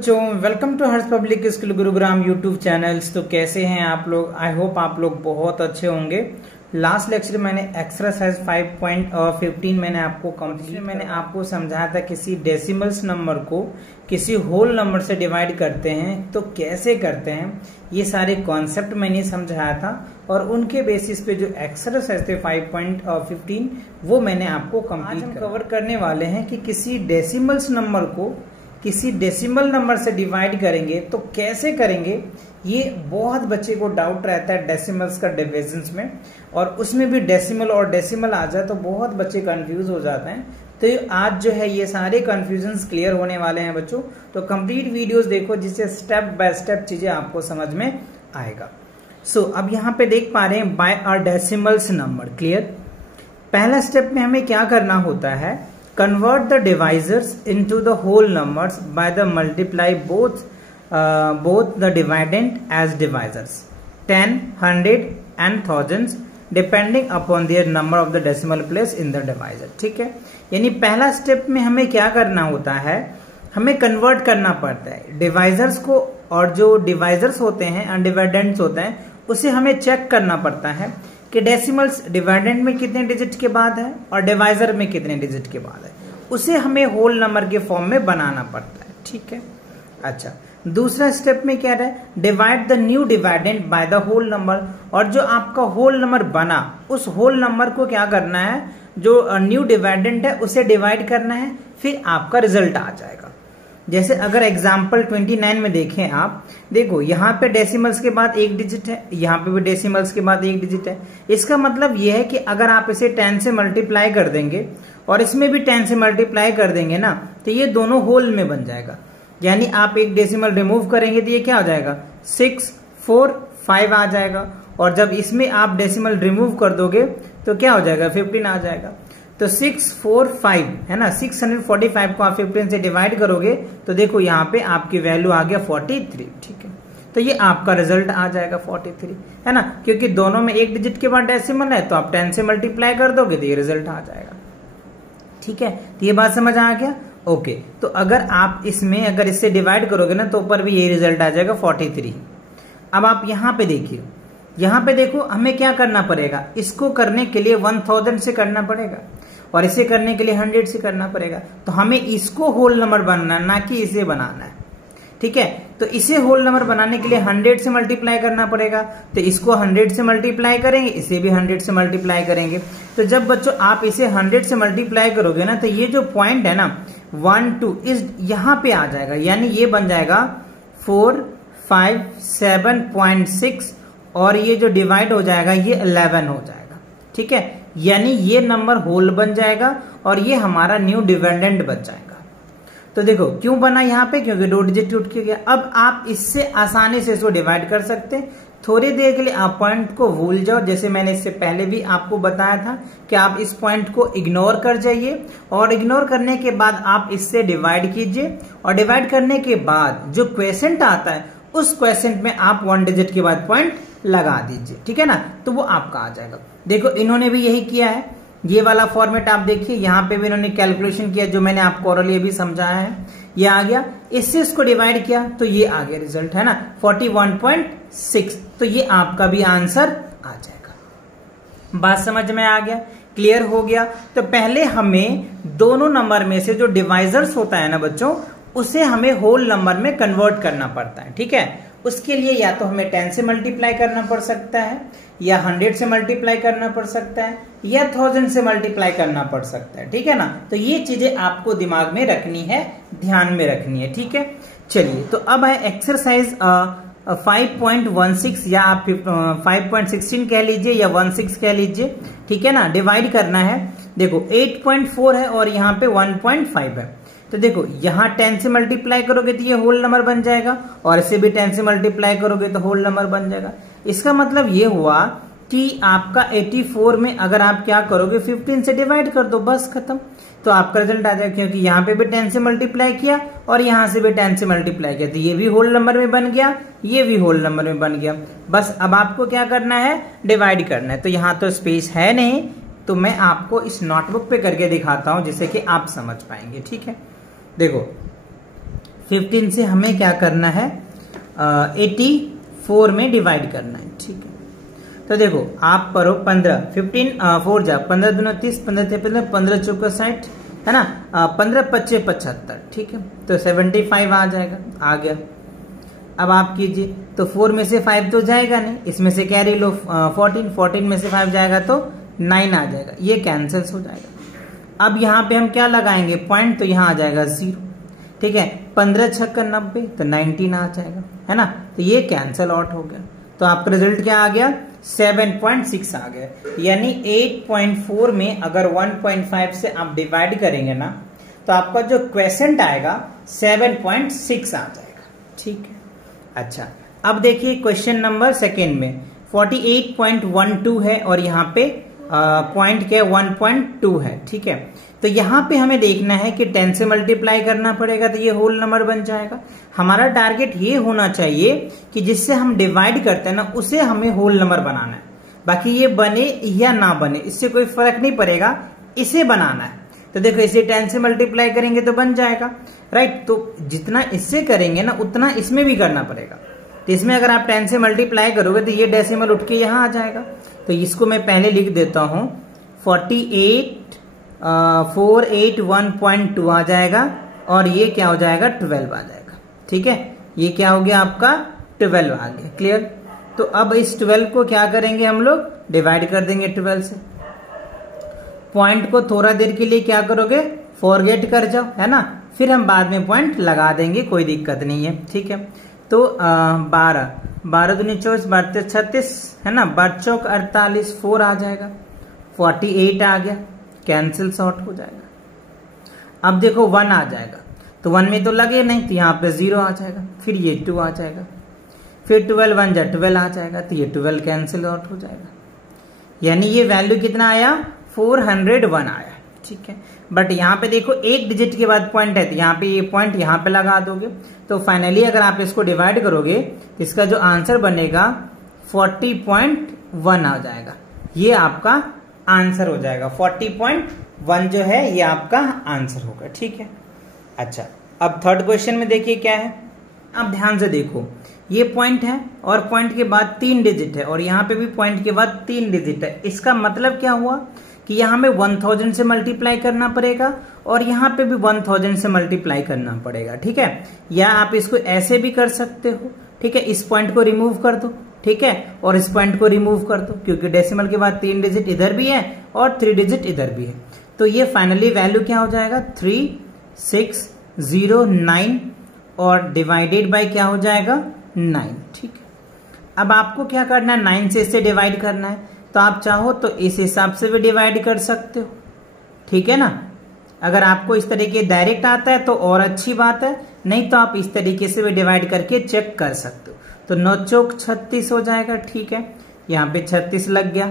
बच्चों welcome to Harsh public school Gurugram YouTube channels. तो कैसे हैं आप लोग? आई होप आप लोग बहुत अच्छे होंगे। लास्ट लेक्चर मैंने एक्सरसाइज 5.15 मैंने आपको समझाया था किसी डेसिमल्स नंबर को किसी होल नंबर से डिवाइड करते हैं तो कैसे करते हैं, ये सारे कॉन्सेप्ट मैंने समझाया था और उनके बेसिस पे जो एक्सरसाइज थे 5.15 वो मैंने आपको कंप्लीट कवर करने वाले हैं कि किसी डेसिमल्स नंबर को किसी डेसिमल नंबर से डिवाइड करेंगे तो कैसे करेंगे। ये बहुत बच्चे को डाउट रहता है डेसिमल्स का डिविजन्स में, और उसमें भी डेसिमल और डेसिमल आ जाए तो बहुत बच्चे कंफ्यूज हो जाते हैं। तो आज जो है ये सारे कंफ्यूजन्स क्लियर होने वाले हैं बच्चों। तो कंप्लीट वीडियोस देखो जिससे स्टेप बाय स्टेप चीजें आपको समझ में आएगा। सो अब यहाँ पे देख पा रहे हैं बाय अ डेसिमल्स नंबर। क्लियर? पहला स्टेप में हमें क्या करना होता है, convert the divisors into the whole numbers by the multiply both the dividend as divisors 10, 100 and thousands depending upon their number of the decimal place in the divisor। ठीक है, यानी पहला स्टेप में हमें क्या करना होता है, हमें कन्वर्ट करना पड़ता है डिवाइजर्स को, और जो डिवाइजर्स होते हैं अनडिवाइडेंड्स होते हैं उसे हमें चेक करना पड़ता है कि डेसिमल्स डिवाइडेंड में कितने डिजिट के बाद है और डिवाइजर में कितने डिजिट के बाद है, उसे हमें होल नंबर के फॉर्म में बनाना पड़ता है। ठीक है। अच्छा, दूसरा स्टेप में क्या है, divide the new dividend by the whole number, और जो आपका होल नंबर बना उस होल नंबर को क्या करना है, जो न्यू डिवाइडेंड है उसे डिवाइड करना है, फिर आपका रिजल्ट आ जाएगा। जैसे अगर एग्जाम्पल 29 में देखें आप, देखो यहाँ पे डेसिमल्स के बाद एक डिजिट है, यहाँ पे भी डेसिमल्स के बाद एक डिजिट है। इसका मतलब यह है कि अगर आप इसे 10 से मल्टीप्लाई कर देंगे और इसमें भी 10 से मल्टीप्लाई कर देंगे ना, तो ये दोनों होल में बन जाएगा। यानी आप एक डेसिमल रिमूव करेंगे तो ये क्या हो जाएगा, 6, 4, 5 आ जाएगा, और जब इसमें आप डेसिमल रिमूव कर दोगे तो क्या हो जाएगा, 15 आ जाएगा। तो 6, 4, 5 है ना, 645 को आप 15 से डिवाइड करोगे तो देखो यहाँ पे आपकी वैल्यू आ गया 43। ठीक है, तो ये आपका रिजल्ट आ जाएगा 43, है ना, क्योंकि दोनों में एक डिजिट के बाद डेसिमल है तो आप 10 से मल्टीप्लाई कर दोगे तो ये रिजल्ट आ जाएगा। ठीक है, तो ये बात समझ आ गया। ओके, तो अगर आप इसमें अगर इससे डिवाइड करोगे ना तो ऊपर भी यही रिजल्ट आ जाएगा 43। अब आप यहाँ पे देखिए, यहाँ पे देखो हमें क्या करना पड़ेगा, इसको करने के लिए 1000 से करना पड़ेगा और इसे करने के लिए 100 से करना पड़ेगा। तो हमें इसको होल नंबर बनाना है, ना कि इसे बनाना है। ठीक है, तो इसे होल नंबर बनाने के लिए 100 से मल्टीप्लाई करना पड़ेगा, तो इसको 100 से मल्टीप्लाई करेंगे, इसे भी 100 से मल्टीप्लाई करेंगे। तो जब बच्चों आप इसे 100 से मल्टीप्लाई करोगे ना, तो ये जो पॉइंट है ना 1, 2 इस यहाँ पे आ जाएगा, यानी ये बन जाएगा 4, 5, 7.6, और ये जो डिवाइड हो जाएगा ये 11 हो जाएगा। ठीक है, यानी ये नंबर होल बन जाएगा और ये हमारा न्यू डिविडेंड बच जाएगा। तो देखो क्यों बना यहाँ पे, क्योंकि 2 डिजिट टूट के गया। अब आप इससे आसानी से इसको डिवाइड कर सकते हैं। थोड़ी देर के लिए आप पॉइंट को भूल जाओ, जैसे मैंने इससे पहले भी आपको बताया था कि आप इस पॉइंट को इग्नोर कर जाइए, और इग्नोर करने के बाद आप इससे डिवाइड कीजिए, और डिवाइड करने के बाद जो क्वेश्चन आता है उस क्वेश्चन में आप 1 डिजिट के बाद पॉइंट लगा दीजिए। ठीक है ना, तो वो आपका आ जाएगा। देखो इन्होंने भी यही किया है, ये वाला फॉर्मेट आप देखिए, यहाँ पे भी इन्होंने कैलकुलेशन किया जो मैंने आपको ऑरली भी समझाया है, ये आ गया। इससे इसको डिवाइड किया तो ये आ गया रिजल्ट, है ना 41.6। तो ये आपका भी आंसर आ जाएगा। बात समझ में आ गया, क्लियर हो गया। तो पहले हमें दोनों नंबर में से जो डिवाइजर्स होता है ना बच्चों, उसे हमें होल नंबर में कन्वर्ट करना पड़ता है। ठीक है, उसके लिए या तो हमें 10 से मल्टीप्लाई करना पड़ सकता है, या 100 से मल्टीप्लाई करना पड़ सकता है, या 1000 से मल्टीप्लाई करना पड़ सकता है। ठीक है ना, तो ये चीजें आपको दिमाग में रखनी है, ध्यान में रखनी है। ठीक है, चलिए तो अब है एक्सरसाइज 5.16 या आप 5.16 कह लीजिए या 16 कह लीजिए। ठीक है ना, डिवाइड करना है। देखो 8.4 है और यहाँ पे 1.5 है। तो देखो यहाँ 10 से मल्टीप्लाई करोगे तो ये होल नंबर बन जाएगा, और इसे भी 10 से मल्टीप्लाई करोगे तो होल नंबर बन जाएगा। इसका मतलब ये हुआ कि आपका 84 में अगर आप क्या करोगे 15 से डिवाइड कर दो, बस खत्म, तो आपका रिजल्ट आ जाएगा। क्योंकि यहाँ पे भी 10 से मल्टीप्लाई किया और यहाँ से भी 10 से मल्टीप्लाई किया, तो ये भी होल नंबर में बन गया, ये भी होल नंबर में बन गया। बस अब आपको क्या करना है, डिवाइड करना है। तो यहाँ तो स्पेस है नहीं, तो मैं आपको इस नोटबुक पे करके दिखाता हूं जिससे कि आप समझ पाएंगे। ठीक है, देखो 15 से हमें क्या करना है 84 में डिवाइड करना है। ठीक है, तो देखो आप करो 15 15 4 जा 15 दूना 30 15 15 15 चौका 60 है ना, 15 25 75। ठीक है, तो 75 आ जाएगा, आ गया। अब आप कीजिए, तो 4 में से 5 तो जाएगा नहीं, इसमें से कैरी लो 14 14 में से 5 जाएगा तो 9 आ जाएगा, ये कैंसिल्स हो जाएगा। अब यहाँ पे हम क्या लगाएंगे पॉइंट, तो यहाँ आ जाएगा 0। ठीक है, 15 छक्का 90 तो 19 आ जाएगा, है ना, तो ये कैंसिल आउट हो गया। तो आपका रिजल्ट क्या आ गया 7.6 आ गया। यानी 8.4 में अगर 1.5 से आप डिवाइड करेंगे ना तो आपका जो क्वेश्चन आएगा 7.6 आ जाएगा। ठीक है, अच्छा अब देखिए क्वेश्चन नंबर सेकेंड में 48.12 है और यहाँ पे पॉइंट क्या 1.2 है। ठीक है, तो यहाँ पे हमें देखना है कि 10 से मल्टीप्लाई करना पड़ेगा तो ये होल नंबर बन जाएगा। हमारा टारगेट ये होना चाहिए कि जिससे हम डिवाइड करते हैं ना उसे हमें होल नंबर बनाना है, बाकी ये बने या ना बने इससे कोई फर्क नहीं पड़ेगा, इसे बनाना है। तो देखो इसे 10 से मल्टीप्लाई करेंगे तो बन जाएगा, राइट। तो जितना इससे करेंगे ना उतना इसमें भी करना पड़ेगा। तो इसमें अगर आप 10 से मल्टीप्लाई करोगे तो ये डेसिमल उठ के यहाँ आ जाएगा। तो इसको मैं पहले लिख देता हूं 481.2 आ जाएगा और ये क्या हो जाएगा 12 आ जाएगा। ठीक है, ये क्या हो गया आपका 12 आ गया। क्लियर। तो अब इस 12 को क्या करेंगे हम लोग डिवाइड कर देंगे 12 से। पॉइंट को थोड़ा देर के लिए क्या करोगे फॉरगेट कर जाओ, है ना, फिर हम बाद में पॉइंट लगा देंगे, कोई दिक्कत नहीं है। ठीक है, तो 12 दूनी 24 12 36 है ना, 12 चौक 48 4 आ जाएगा, 48 आ गया, कैंसिल शॉर्ट हो जाएगा। अब देखो 1 आ जाएगा, तो 1 में तो लगे नहीं तो यहाँ पे 0 आ जाएगा, फिर ये 2 आ जाएगा, फिर 12 1 जा 12 आ जाएगा, तो ये 12 कैंसिल आउट हो जाएगा। यानी ये वैल्यू कितना आया 401 आया। ठीक है, बट यहाँ पे देखो एक डिजिट के बाद पॉइंट है तो यहाँ पे ये पॉइंट यहाँ पे लगा दोगे, तो फाइनली अगर आप इसको डिवाइड करोगे तो इसका जो आंसर बनेगा 40.1 आ जाएगा। ये आपका आंसर हो जाएगा, 40.1 जो है ये आपका आंसर होगा। ठीक है, अच्छा अब थर्ड क्वेश्चन में देखिए क्या है। अब ध्यान से देखो, ये पॉइंट है और पॉइंट के बाद 3 डिजिट है और यहाँ पे भी पॉइंट के बाद 3 डिजिट है। इसका मतलब क्या हुआ कि यहाँ में 1000 से मल्टीप्लाई करना पड़ेगा और यहाँ पे भी 1000 से मल्टीप्लाई करना पड़ेगा। ठीक है, या आप इसको ऐसे भी कर सकते हो। ठीक है, इस पॉइंट को रिमूव कर दो, ठीक है, और इस पॉइंट को रिमूव कर दो क्योंकि डेसिमल के बाद 3 डिजिट इधर भी है और 3 डिजिट इधर भी है। तो ये फाइनली वैल्यू क्या हो जाएगा 3609 और डिवाइडेड बाय क्या हो जाएगा 9। ठीक है, अब आपको क्या करना है 9 से इसे डिवाइड करना है, तो आप चाहो तो इस हिसाब से भी डिवाइड कर सकते हो। ठीक है ना, अगर आपको इस तरीके डायरेक्ट आता है तो और अच्छी बात है, नहीं तो आप इस तरीके से भी डिवाइड करके चेक कर सकते हो। तो 9 चौक 36 हो जाएगा। ठीक है, यहाँ पे 36 लग गया,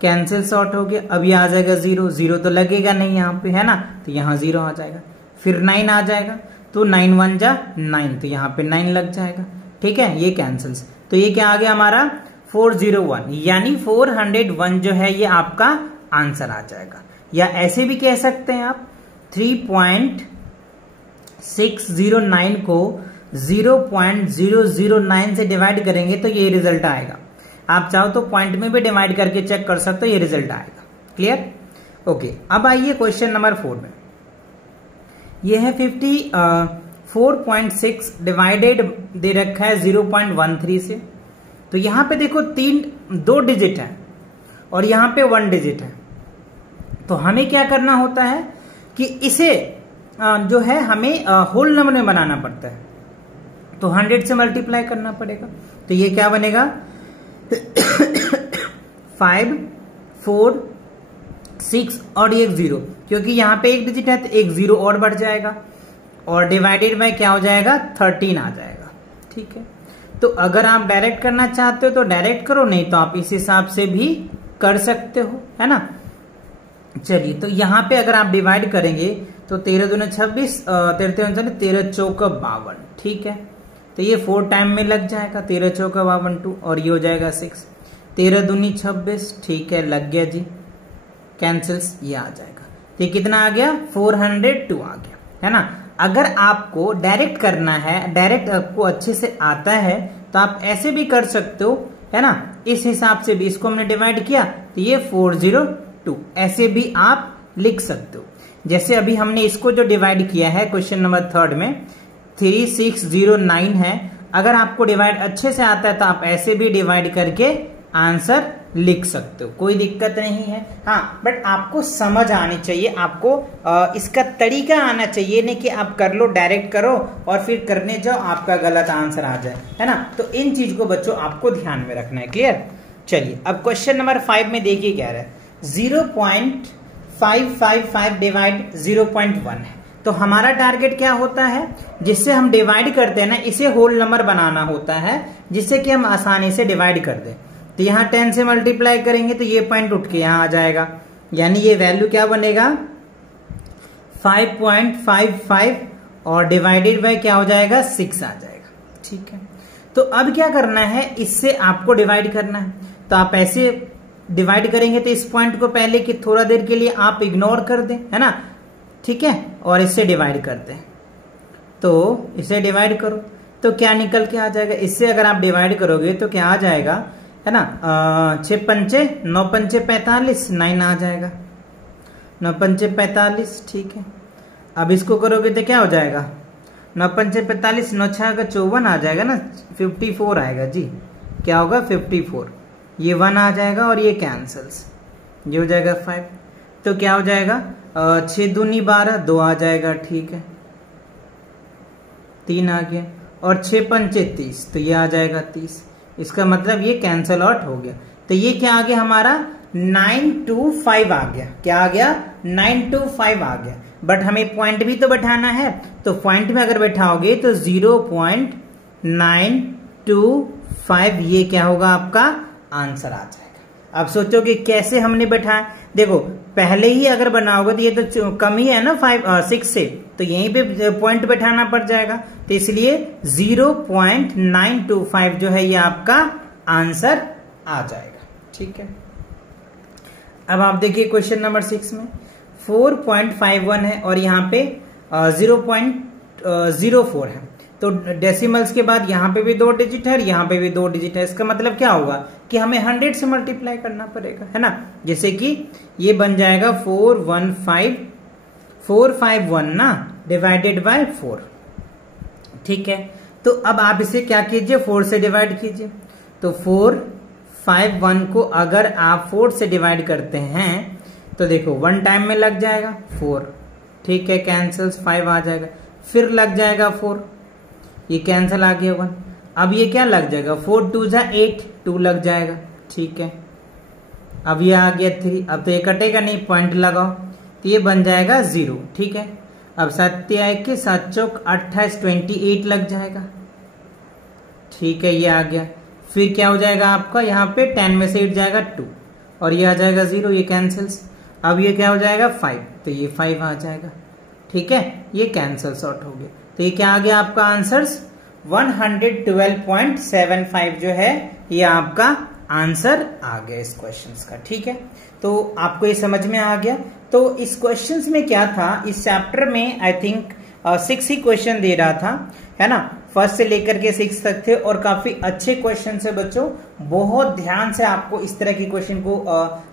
कैंसिल शॉर्ट हो गया। अब ये आ जाएगा 0 0 तो लगेगा नहीं यहाँ पे, है ना, तो यहाँ 0 आ जाएगा। फिर 9 आ जाएगा, तो 9 1 जा 9 तो यहाँ पे 9 लग जाएगा। ठीक है, ये कैंसिल्स, तो ये क्या आ गया हमारा 401, यानी 401 जो है ये आपका आंसर आ जाएगा। या ऐसे भी कह सकते हैं आप 3.609 को 0.009 से डिवाइड करेंगे तो ये रिजल्ट आएगा। आप चाहो तो पॉइंट में भी डिवाइड करके चेक कर सकते हो, ये रिजल्ट आएगा। क्लियर। ओके, अब आइए क्वेश्चन नंबर 4 में। ये है 54.6 डिवाइडेड दे रखा है 0.13 से। तो यहां पे देखो 2 डिजिट है और यहां पे 1 डिजिट है। तो हमें क्या करना होता है कि इसे जो है हमें होल नंबर में बनाना पड़ता है, तो 100 से मल्टीप्लाई करना पड़ेगा। तो ये क्या बनेगा 5 4 6 और एक 0, क्योंकि यहाँ पे एक डिजिट है तो एक 0 और बढ़ जाएगा और डिवाइडेड बाय क्या हो जाएगा 13 आ जाएगा। ठीक है, तो अगर आप डायरेक्ट करना चाहते हो तो डायरेक्ट करो, नहीं तो आप इस हिसाब से भी कर सकते हो, है ना। चलिए, तो यहाँ पे अगर आप डिवाइड करेंगे तो 13 दूनी 26 13 चौका 52। ठीक है, तो ये 4 टाइम में लग जाएगा, 13 चौका 52 2 और ये हो जाएगा 6, 13 दूनी 26। ठीक है, लग गया जी, कैंसिल्स, ये आ जाएगा। तो कितना आ गया 402 आ गया, है ना। अगर आपको डायरेक्ट करना है, डायरेक्ट आपको अच्छे से आता है तो आप ऐसे भी कर सकते हो, है ना। इस हिसाब से भी इसको हमने डिवाइड किया तो ये 402, ऐसे भी आप लिख सकते हो। जैसे अभी हमने इसको जो डिवाइड किया है क्वेश्चन नंबर 3 में 3609 है। अगर आपको डिवाइड अच्छे से आता है तो आप ऐसे भी डिवाइड करके आंसर लिख सकते हो, कोई दिक्कत नहीं है। हाँ, बट आपको समझ आनी चाहिए, आपको इसका तरीका आना चाहिए, नहीं कि आप कर लो, डायरेक्ट करो और फिर करने जाओ आपका गलत आंसर आ जाए, है ना। तो इन चीज को बच्चों आपको ध्यान में रखना है। क्लियर? चलिए अब क्वेश्चन नंबर 5 में देखिए क्या रहा है। 0.555 डिवाइड 0.1 है। तो हमारा टारगेट क्या होता है, जिससे हम डिवाइड करते हैं ना, इसे होल नंबर बनाना होता है, जिससे कि हम आसानी से डिवाइड कर दें। तो यहाँ 10 से मल्टीप्लाई करेंगे तो ये पॉइंट उठ के यहाँ आ जाएगा, यानी ये वैल्यू क्या बनेगा 5.55 और डिवाइडेड बाय क्या हो जाएगा 6 आ जाएगा। ठीक है, तो अब क्या करना है, इससे आपको डिवाइड करना है। तो आप ऐसे डिवाइड करेंगे तो इस पॉइंट को पहले कि थोड़ा देर के लिए आप इग्नोर कर दें, है ना। ठीक है, और इससे डिवाइड करते हैं, तो इसे डिवाइड करो तो क्या निकल के आ जाएगा। इससे अगर आप डिवाइड करोगे तो क्या आ जाएगा, है ना, 6 पंचे 9 पंचे 45, 9 आ जाएगा, 9 पंचे 45। ठीक है, अब इसको करोगे तो क्या हो जाएगा 9 पंचे 45, 9 6 का 54 आ जाएगा ना, 54 आएगा जी। क्या होगा 54, ये 1 आ जाएगा और ये कैंसल्स, ये हो जाएगा 5। तो क्या हो जाएगा 6 दूनी 12, 2 आ जाएगा। ठीक है, 3 आ गया और 6 पंचे 30, तो ये आ जाएगा 30। इसका मतलब ये कैंसल आउट हो गया। तो ये क्या आ गया हमारा 925 आ गया। क्या आ गया 925 आ गया। बट हमें पॉइंट भी तो बैठाना है, तो पॉइंट में अगर बैठाओगे तो 0.925 ये क्या होगा आपका आंसर आ जाएगा। अब सोचोगे कैसे हमने बैठाया, देखो पहले ही अगर बनाओगे तो ये तो कम ही है ना 6 से, तो यहीं पे पॉइंट बैठाना पड़ जाएगा। तो इसलिए 0.925 जो है ये आपका आंसर आ जाएगा। ठीक है, अब आप देखिए क्वेश्चन नंबर 6 में 4.51 है और यहाँ पे 0.04 है। तो डेसिमल्स के बाद यहाँ पे भी 2 डिजिट है और यहाँ पे भी 2 डिजिट है। इसका मतलब क्या होगा कि हमें 100 से मल्टीप्लाई करना पड़ेगा, है ना। जैसे कि ये बन जाएगा 451 ना, डिवाइडेड बाय 4। ठीक है, तो अब आप इसे क्या कीजिए 4 से डिवाइड कीजिए। तो 451 को अगर आप 4 से डिवाइड करते हैं तो देखो 1 टाइम में लग जाएगा 4। ठीक है, कैंसल्स 5 आ जाएगा, फिर लग जाएगा 4, ये कैंसल आ गया 1। अब ये क्या लग जाएगा 4 2 जा 8, 2 लग जाएगा। ठीक है, अब ये आ गया 3। अब तो ये कटेगा नहीं, पॉइंट लगाओ तो ये बन जाएगा 0। ठीक है, अब 7 आए के 7 चौक 28, 28 लग जाएगा। ठीक है, ये आ गया। फिर क्या हो जाएगा आपका यहाँ पे 10 में से 8 जाएगा 2 और ये आ जाएगा 0, ये कैंसल्स। अब ये क्या हो जाएगा 5, तो ये 5 आ जाएगा। ठीक है, ये कैंसल्स आउट हो गया। तो ये क्या आ गया आपका आंसर्स 112.75 जो है ये आपका आंसर आ गया इस क्वेश्चंस का। ठीक है, तो आपको ये समझ में आ गया। तो इस क्वेश्चंस में क्या था, इस चैप्टर में आई थिंक 6 ही क्वेश्चन दे रहा था, है ना। फर्स्ट से लेकर के 6 तक थे और काफी अच्छे क्वेश्चन है बच्चों। बहुत ध्यान से आपको इस तरह की क्वेश्चन को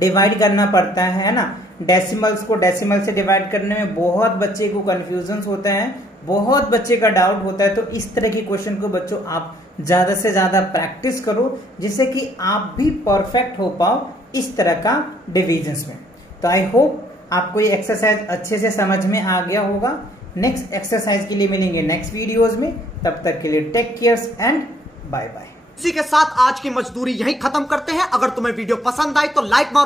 डिवाइड करना पड़ता है ना। डेसिमल्स को डेसिमल से डिवाइड करने में बहुत बच्चे को कंफ्यूजन होता है, बहुत बच्चे का डाउट होता है। तो इस तरह के क्वेश्चन को बच्चों आप ज्यादा से ज्यादा प्रैक्टिस करो, जिससे कि आप भी परफेक्ट हो पाओ इस तरह का डिविजन्स में। तो आई होप आपको ये एक्सरसाइज अच्छे से समझ में आ गया होगा। नेक्स्ट एक्सरसाइज के लिए मिलेंगे नेक्स्ट वीडियोस में, तब तक के लिए take care and bye bye. इसी के साथ आज की मजदूरी यहीं खत्म करते हैं। अगर तुम्हें वीडियो पसंद आई तो लाइक मारो।